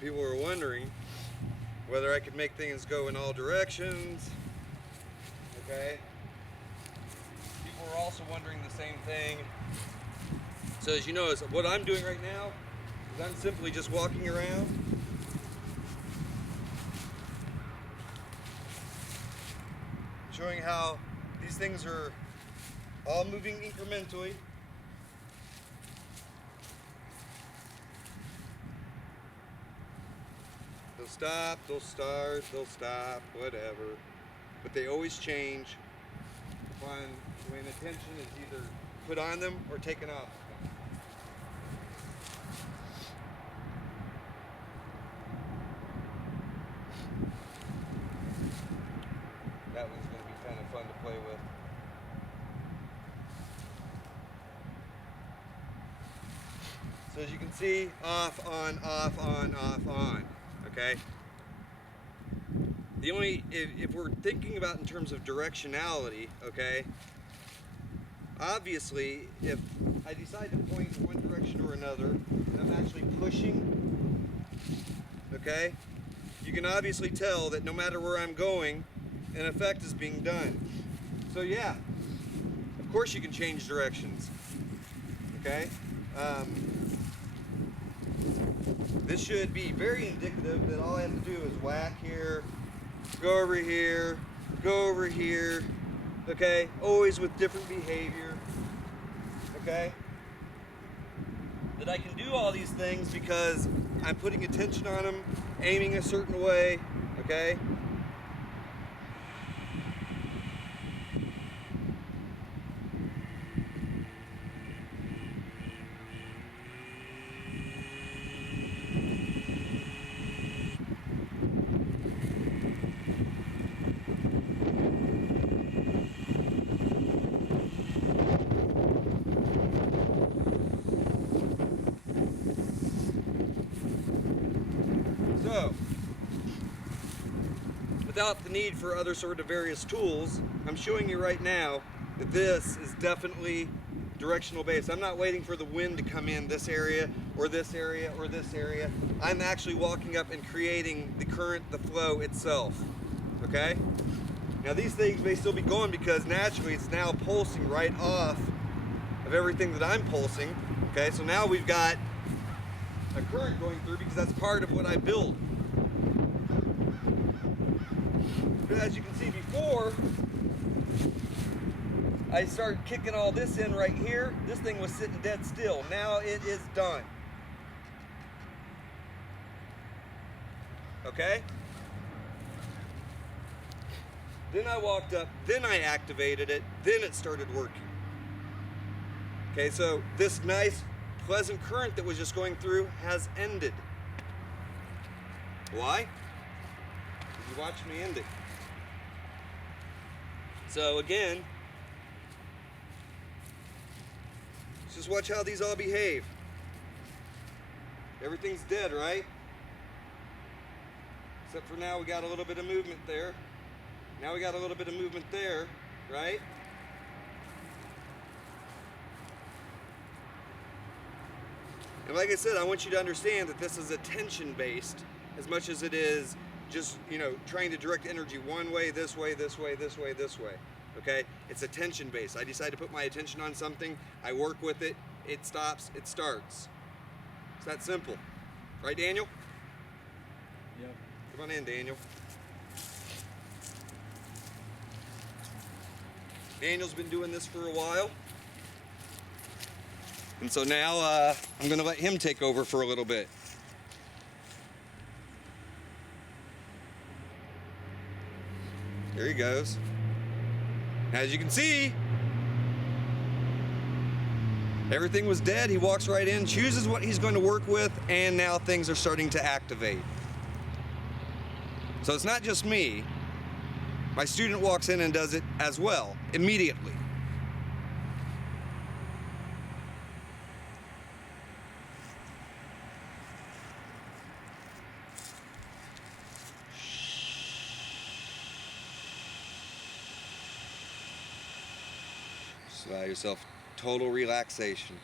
People were wondering whether I could make things go in all directions. Okay. People were also wondering the same thing. So as you notice, what I'm doing right now is I'm simply just walking around. Showing how these things are all moving incrementally. They'll stop, they'll start, they'll stop, whatever. But they always change when attention is either put on them or taken off. That one's going to be kind of fun to play with. So as you can see, off, on, off, on, off, on. Okay? The only, if we're thinking about in terms of directionality, okay, obviously, if I decide to point in one direction or another, and I'm actually pushing, okay, you can obviously tell that no matter where I'm going, an effect is being done. So yeah, of course you can change directions, okay? This should be very indicative that all I have to do is whack here, go over here, go over here, okay? Always with different behavior, okay? That I can do all these things because I'm putting attention on them, aiming a certain way, okay? So, without the need for other sort of various tools, I'm showing you right now that this is definitely directional based. I'm not waiting for the wind to come in this area or this area or this area. I'm actually walking up and creating the current, the flow itself, okay? Now these things may still be going because naturally it's now pulsing right off of everything that I'm pulsing, okay? So now we've got a current going through because that's part of what I build. But as you can see before, I started kicking all this in right here. This thing was sitting dead still. Now it is done. Okay? Then I walked up, then I activated it, then it started working. Okay, so this nice pleasant current that was just going through has ended. Why? You watched me end it. So again, let's just watch how these all behave. Everything's dead, right? Except for now we got a little bit of movement there. Now we got a little bit of movement there, right? And like I said, I want you to understand that this is attention-based as much as it is just, trying to direct energy one way, this way, this way, this way, this way, okay? It's attention-based. I decide to put my attention on something, I work with it, it stops, it starts. It's that simple. Right, Daniel? Yep. Come on in, Daniel. Daniel's been doing this for a while. And so now I'm going to let him take over for a little bit. There he goes. As you can see, everything was dead. He walks right in, chooses what he's going to work with, and now things are starting to activate. So it's not just me. My student walks in and does it as well, immediately. Just allow yourself total relaxation.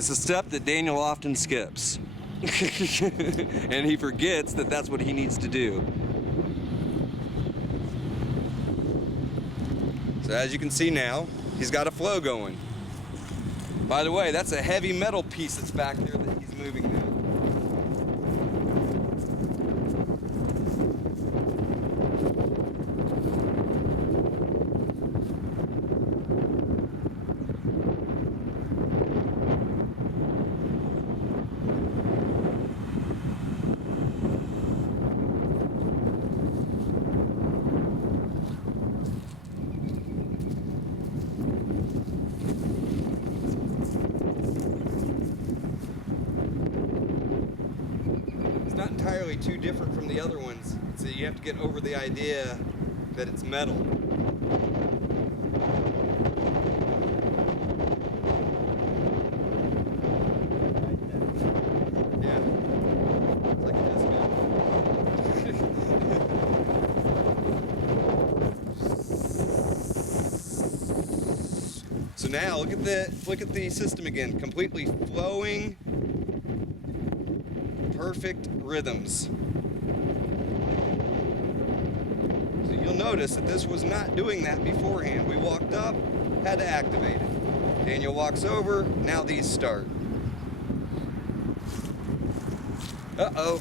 It's a step that Daniel often skips. And he forgets that that's what he needs to do. So as you can see now, he's got a flow going. By the way, that's a heavy metal piece that's back there that he's moving now. Not entirely too different from the other ones, so you have to get over the idea that it's metal. Yeah, it's like a disc So now look at the system again, completely flowing, perfect rhythms. So you'll notice that this was not doing that beforehand. We walked up, had to activate it. Daniel walks over, now these start. Uh-oh.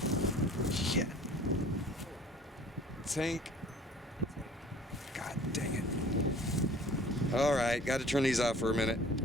Shit. Tank. God dang it. All right, got to turn these off for a minute.